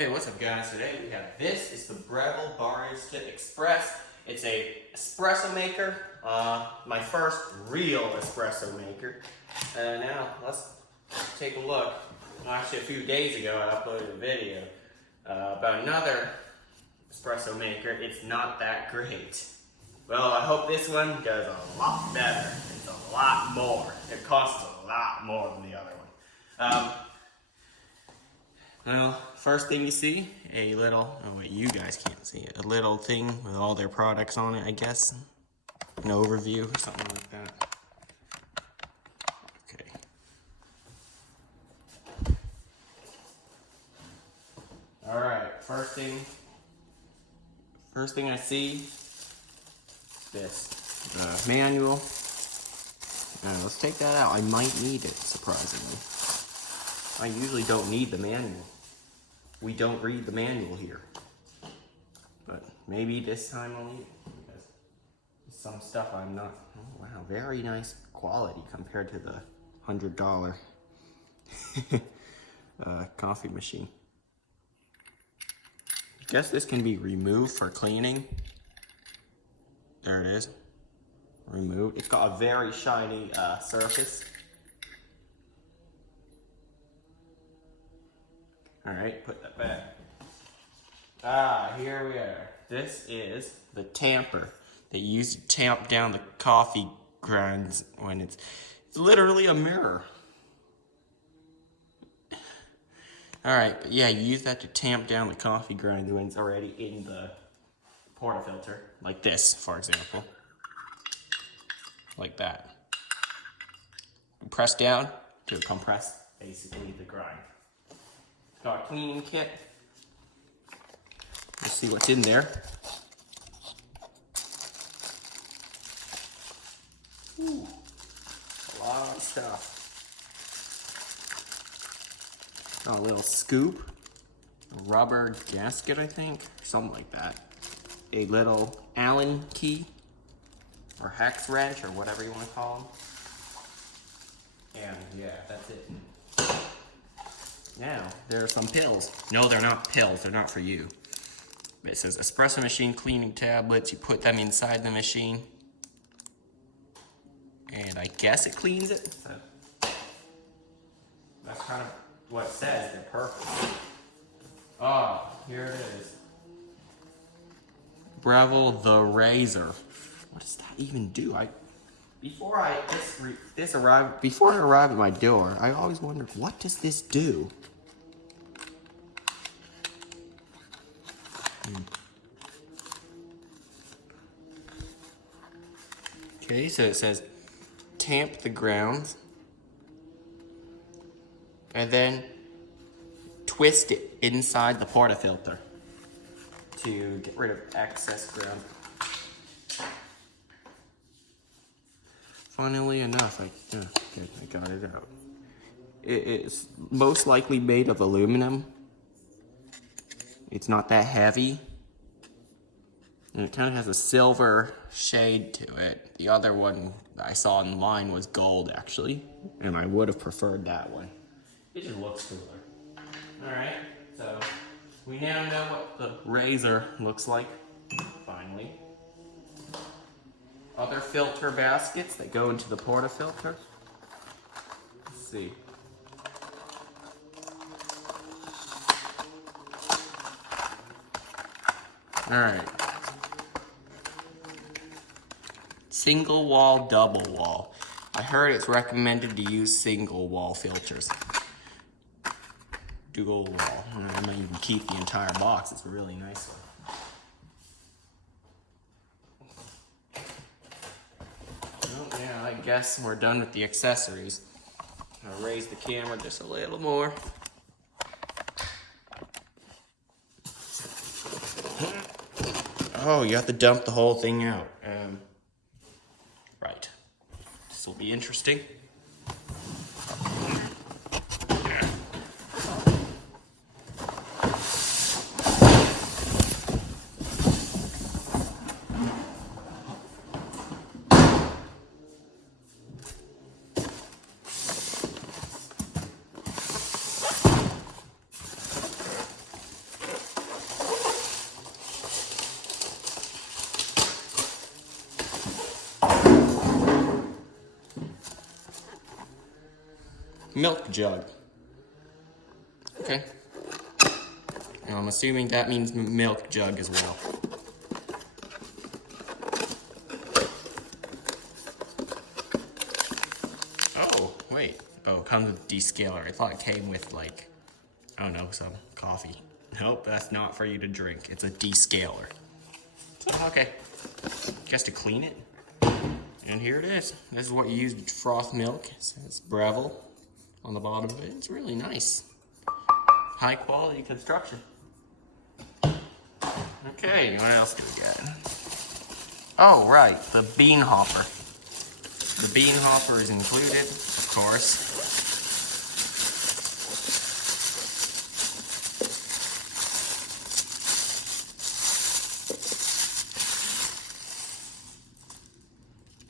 Hey, what's up guys? Today we have this is the Breville Barista Express. It's a espresso maker, my first real espresso maker. Now let's take a look. Actually, a few days ago I uploaded a video about another espresso maker. It's not that great. Well, I hope this one does a lot better. It's a lot more. It costs a lot more than the other one. Well, first thing you see, a little, oh wait, you guys can't see it, a little thing with all their products on it, I guess. An overview or something like that. Okay. Alright, first thing I see, this, manual. Let's take that out. I might need it, surprisingly. I usually don't need the manual. We don't read the manual here. But maybe this time I'll need it. Because some stuff I'm not, oh wow, very nice quality compared to the $100 coffee machine. I guess this can be removed for cleaning. There it is. Removed. It's got a very shiny surface. Alright, put that back. Here we are. This is the tamper that you use to tamp down the coffee grinds when it's literally a mirror. Alright, but yeah, you use that to tamp down the coffee grind when it's already in the portafilter. Like this, for example. Like that. Press down to compress, basically, the grind. Got a cleaning kit. Let's see what's in there. Ooh, a lot of stuff. Got a little scoop, a rubber gasket, I think, something like that. A little Allen key, or hex wrench, or whatever you want to call them. And yeah, that's it. Now, there are some pills. No, they're not pills. They're not for you. It says espresso machine cleaning tablets. You put them inside the machine. And I guess it cleans it. So that's kind of what it says. They're perfect. Oh, here it is. Breville the Razor. What does that even do? Before I arrive at my door, I always wondered, what does this do? Okay, so it says tamp the grounds and then twist it inside the portafilter to get rid of excess ground. Funnily enough, I got it out. It is most likely made of aluminum. It's not that heavy. And it kind of has a silver shade to it. The other one I saw online was gold, actually. And I would have preferred that one. It just looks cooler. Alright, so we now know what the razor looks like, finally. Other filter baskets that go into the portafilter. Let's see. Alright. Single wall, double wall. I heard it's recommended to use single wall filters. Dual wall. I might even keep the entire box. It's a really nice one. Well, yeah, I guess we're done with the accessories. I'll raise the camera just a little more. Oh, you have to dump the whole thing out. Right. This will be interesting. milk jug. Okay. Now I'm assuming that means milk jug as well. Oh, wait. Oh, it comes with descaler. I thought it came with, like, I don't know, some coffee. Nope, that's not for you to drink. It's a descaler. So, okay. Just to clean it. And here it is. This is what you use to froth milk. It says Breville on the bottom of it. It's really nice. High quality construction. Okay, what else do we got? Oh, right, the bean hopper. The bean hopper is included, of course.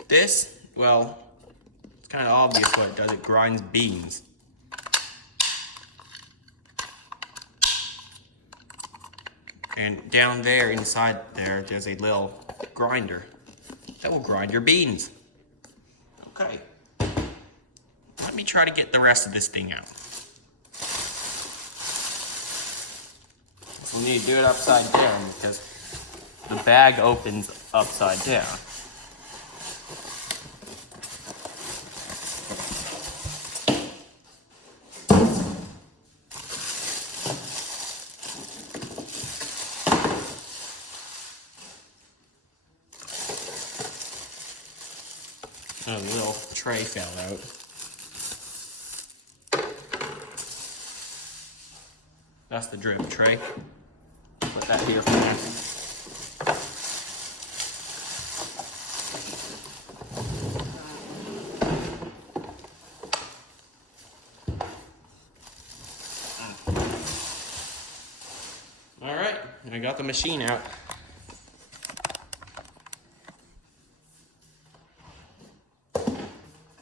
This, well, it's kind of obvious what it does. It grinds beans. And down there, inside there, there's a little grinder that will grind your beans. Okay. Let me try to get the rest of this thing out. So we need to do it upside down because the bag opens upside down. A little tray fell out. That's the drip tray. Put that here for now. All right, I got the machine out.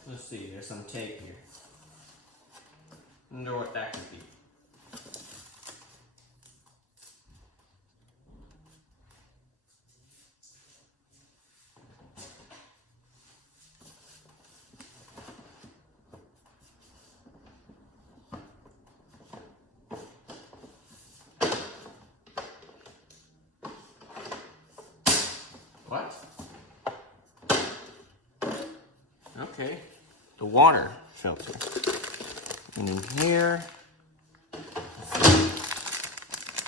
Let's see, there's some tape here. I wonder what that could be. What? Okay, the water filter. And in here,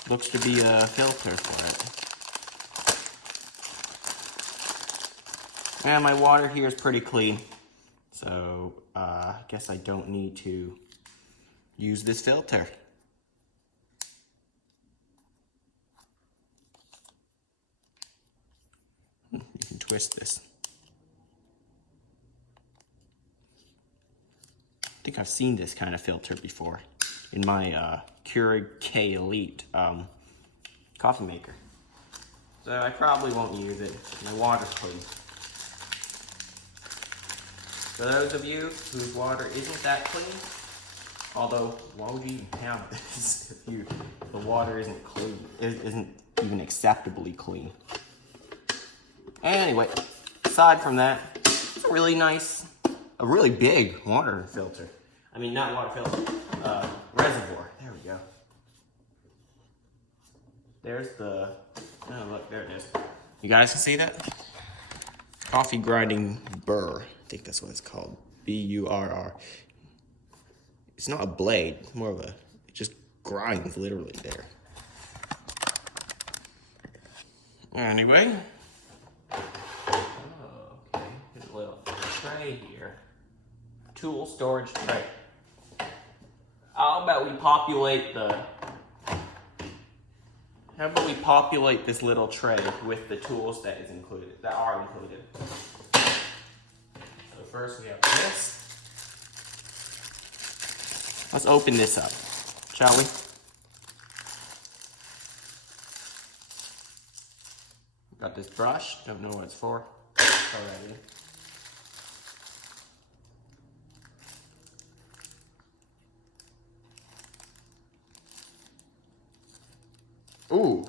looks to be a filter for it. And my water here is pretty clean. So, I guess I don't need to use this filter. You can twist this. I think I've seen this kind of filter before in my Keurig K Elite coffee maker. So I probably won't use it. My water's clean. For those of you whose water isn't that clean, although why would you even have this if the water isn't clean, isn't even acceptably clean? Anyway, aside from that, it's a really nice, a really big water filter. I mean, not water filter, reservoir. There we go. There's the, oh look, there it is. You guys can see that? Coffee grinding burr. I think that's what it's called. B-U-R-R. It's not a blade, it's more of a, it just grinds literally there. Anyway. Oh, okay, there's a little tray here. Tool storage tray. How about we populate this little tray with the tools that are included. So first we have this. Let's open this up, shall we? Got this brush, don't know what it's for already. Ooh,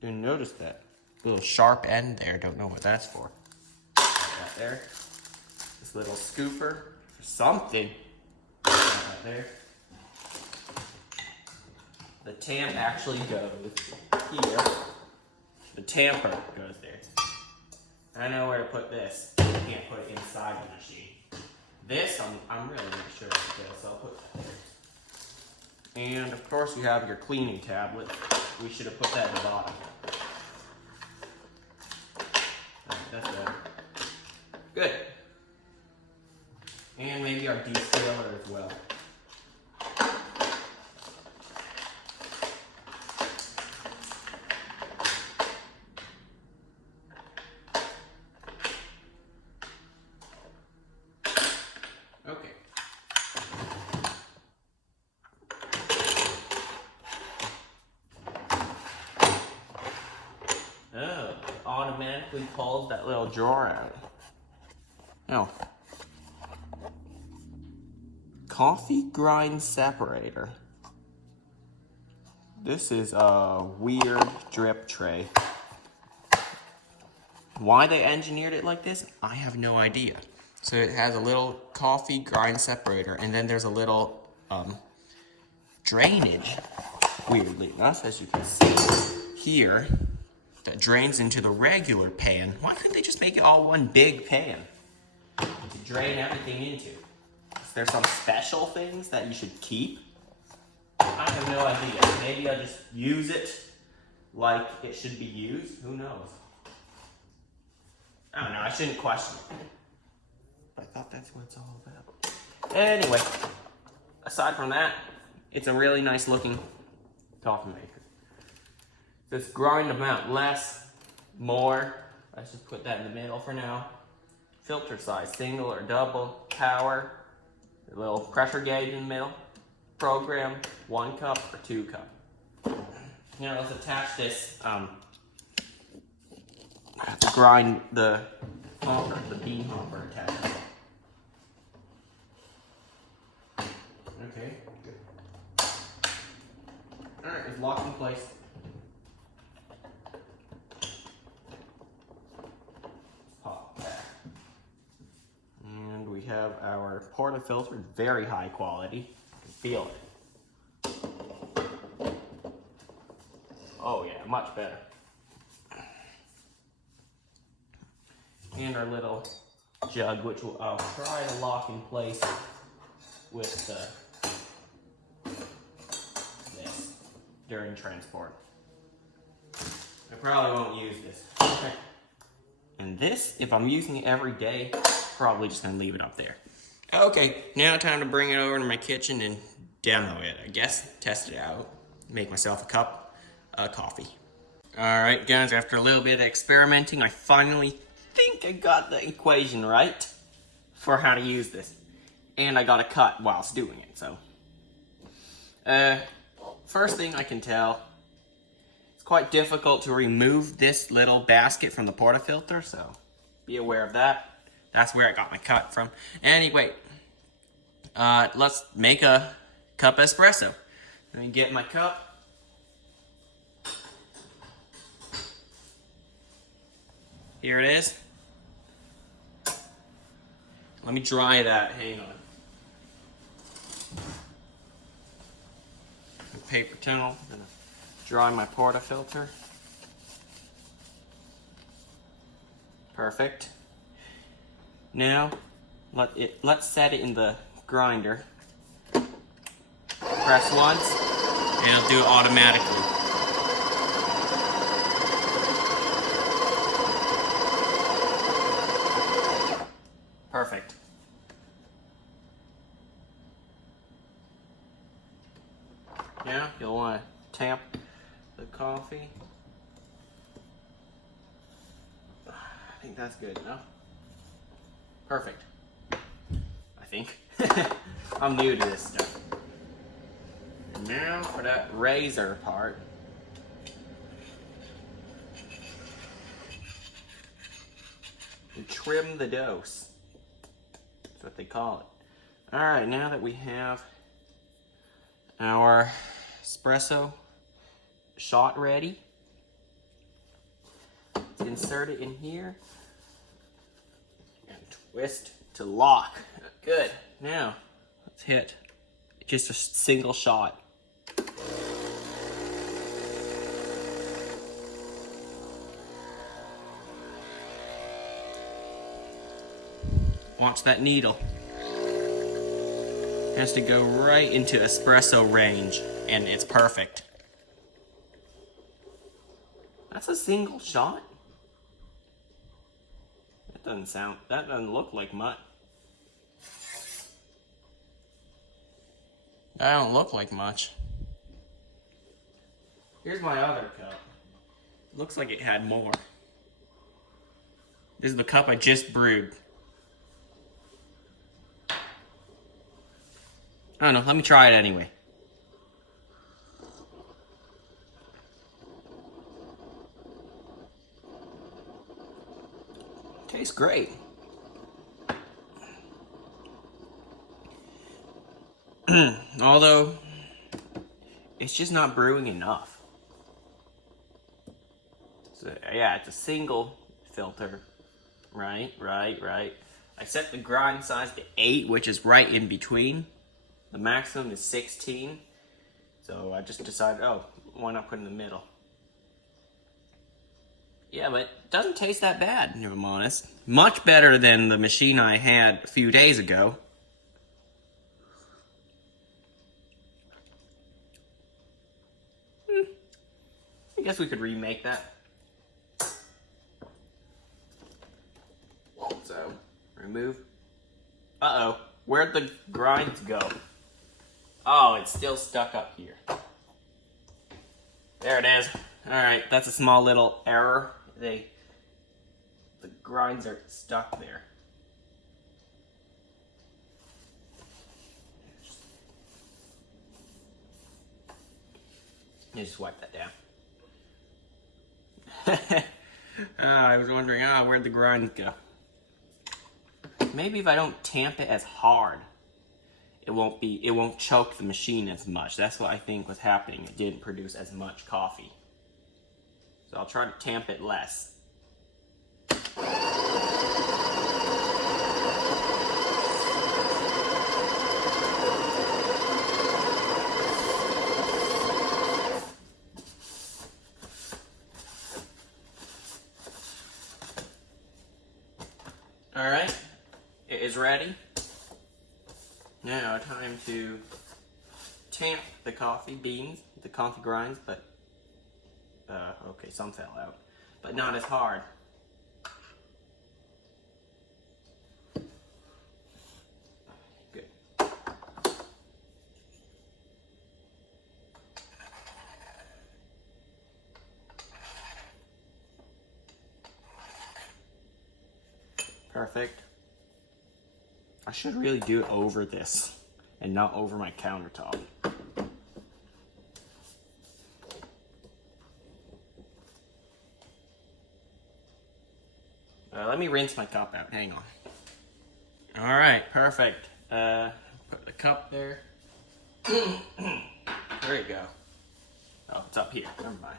didn't notice that. Little sharp end there, don't know what that's for. Got that there. This little scooper for something. there. The tamp actually goes here. The tamper goes there. I know where to put this. I can't put it inside the machine. This, I'm really not sure what it does, so I'll put that there. And of course you have your cleaning tablet. We should have put that at the bottom. Alright, that's better. Good. And maybe our descaler as well. Okay. Oh, it automatically pulls that little drawer out. Oh. Coffee grind separator. This is a weird drip tray. Why they engineered it like this, I have no idea. So it has a little coffee grind separator, and then there's a little drainage, weirdly enough, as you can see here, that drains into the regular pan. Why couldn't they just make it all one big pan to drain everything into? Is there some special things that you should keep? I have no idea. Maybe I'll just use it like it should be used. Who knows? I don't know. I shouldn't question it. I thought that's what it's all about. Anyway, aside from that, it's a really nice looking coffee maker. Just grind amount, less, more. Let's just put that in the middle for now. Filter size, single or double, power, a little pressure gauge in the middle, program, 1 cup or 2 cup. Now let's attach this, to grind the hopper, the bean hopper attachment. Okay, good. Alright, it's locked in place. Pop that. And we have our portafilter, very high quality. You can feel it. Oh yeah, much better. And our little jug, which I'll try to lock in place with this during transport. I probably won't use this. Okay. And this, if I'm using it every day, probably just gonna leave it up there. Okay, now time to bring it over to my kitchen and demo it. I guess test it out, make myself a cup of coffee. All right, guys, after a little bit of experimenting, I finally think I got the equation right for how to use this. And I got a cut whilst doing it, so. First thing I can tell, it's quite difficult to remove this little basket from the portafilter, so be aware of that. That's where I got my cut from. Anyway, let's make a cup of espresso. Let me get my cup. Here it is. Let me dry that, hang on. A paper towel, I'm gonna dry my portafilter. Perfect. Now, let's set it in the grinder. Press once, and it'll do it automatically. Perfect. Now, you'll want to tamp the coffee. I think that's good enough. Perfect. I think. I'm new to this stuff. And now for that razor part. You trim the dose. That's what they call it. Alright, now that we have our espresso shot ready, let's insert it in here and twist to lock. Good. Now, let's hit Just a single shot. Watch that needle. It has to go right into espresso range, and it's perfect. That's a single shot? That doesn't look like much. That don't look like much. Here's my other cup. Looks like it had more. This is the cup I just brewed. I don't know, let me try it anyway. Tastes great. Although, it's just not brewing enough. So, yeah, it's a single filter. Right. I set the grind size to 8, which is right in between. The maximum is 16. So I just decided, oh, why not put it in the middle? Yeah, but it doesn't taste that bad, if I'm honest. Much better than the machine I had a few days ago. I guess we could remake that. So, remove. Uh-oh, where'd the grinds go? Oh, it's still stuck up here. There it is. Alright, that's a small little error. The grinds are stuck there. Just wipe that down. I was wondering, where'd the grinds go? Maybe if I don't tamp it as hard, it won't choke the machine as much. That's what I think was happening. It didn't produce as much coffee. So I'll try to tamp it less. Alright, it is ready. Now time to tamp the coffee beans, the coffee grinds, but okay, some fell out, but not as hard. Good. Perfect. I should really do it over this and not over my countertop. Let me rinse my cup out. Hang on. All right, perfect. Put the cup there. There you go. Oh, it's up here. Never mind.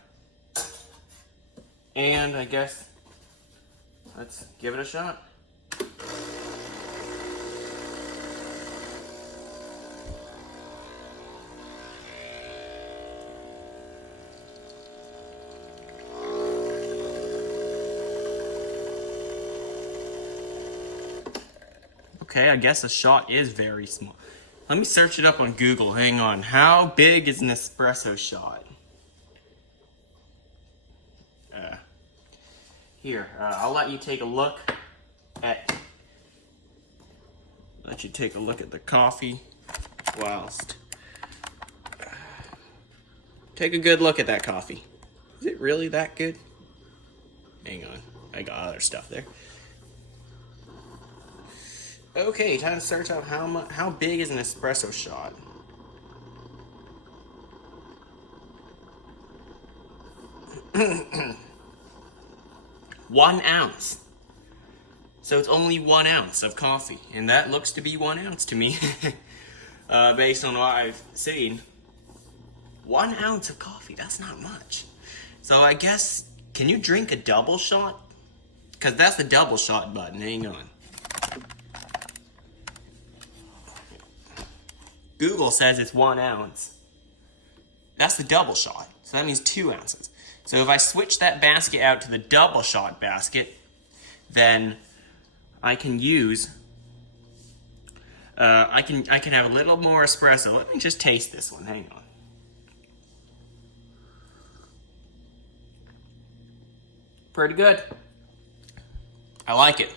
And I guess let's give it a shot. Okay, I guess a shot is very small. Let me search it up on Google. Hang on. How big is an espresso shot? Here, I'll let you take a look at the coffee whilst take a good look at that coffee. Is it really that good? Hang on, I got other stuff there. Okay, time to search out how big is an espresso shot. One ounce. So it's only 1 ounce of coffee, and that looks to be 1 ounce to me, based on what I've seen. 1 ounce of coffee, that's not much. So I guess, can you drink a double shot? Because that's the double shot button, hang on. Google says it's 1 ounce. That's the double shot, so that means 2 ounces. So if I switch that basket out to the double shot basket, then I can use, I can have a little more espresso. Let me just taste this one, hang on. Pretty good. I like it.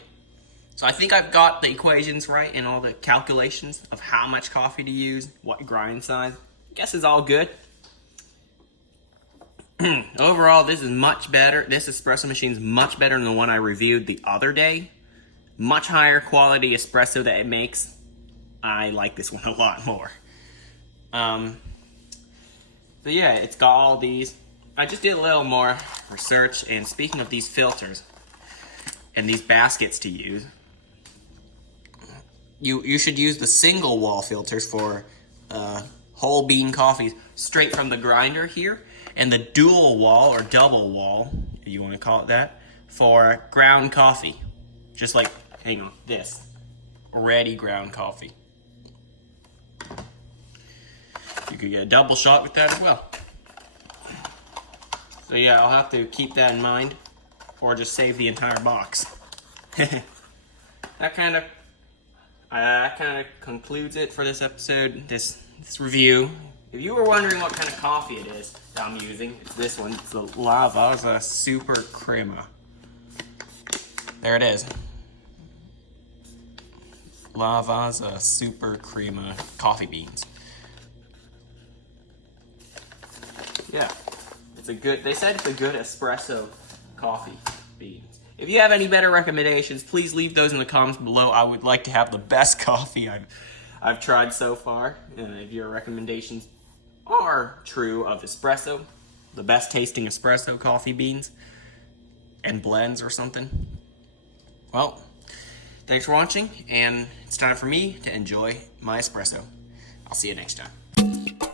So I think I've got the equations right and all the calculations of how much coffee to use, what grind size. I guess it's all good. Overall, this is much better. This espresso machine is much better than the one I reviewed the other day. Much higher quality espresso that it makes. I like this one a lot more. So yeah, it's got all these. I just did a little more research, and speaking of these filters and these baskets to use, you should use the single wall filters for whole bean coffees straight from the grinder here, and the dual wall or double wall, if you want to call it that, for ground coffee. Just like, hang on, this. Ready ground coffee. You could get a double shot with that as well. So yeah, I'll have to keep that in mind, or just save the entire box. That kind of concludes it for this episode, this review. If you were wondering what kind of coffee it is that I'm using, it's this one. It's the Lavazza Super Crema. There it is. Lavazza Super Crema coffee beans. Yeah, it's a good, they said it's a good espresso coffee beans. If you have any better recommendations, please leave those in the comments below. I would like to have the best coffee I've tried so far. If your recommendations are true of espresso, the best tasting espresso coffee beans and blends or something. Well, thanks for watching, and it's time for me to enjoy my espresso. I'll see you next time.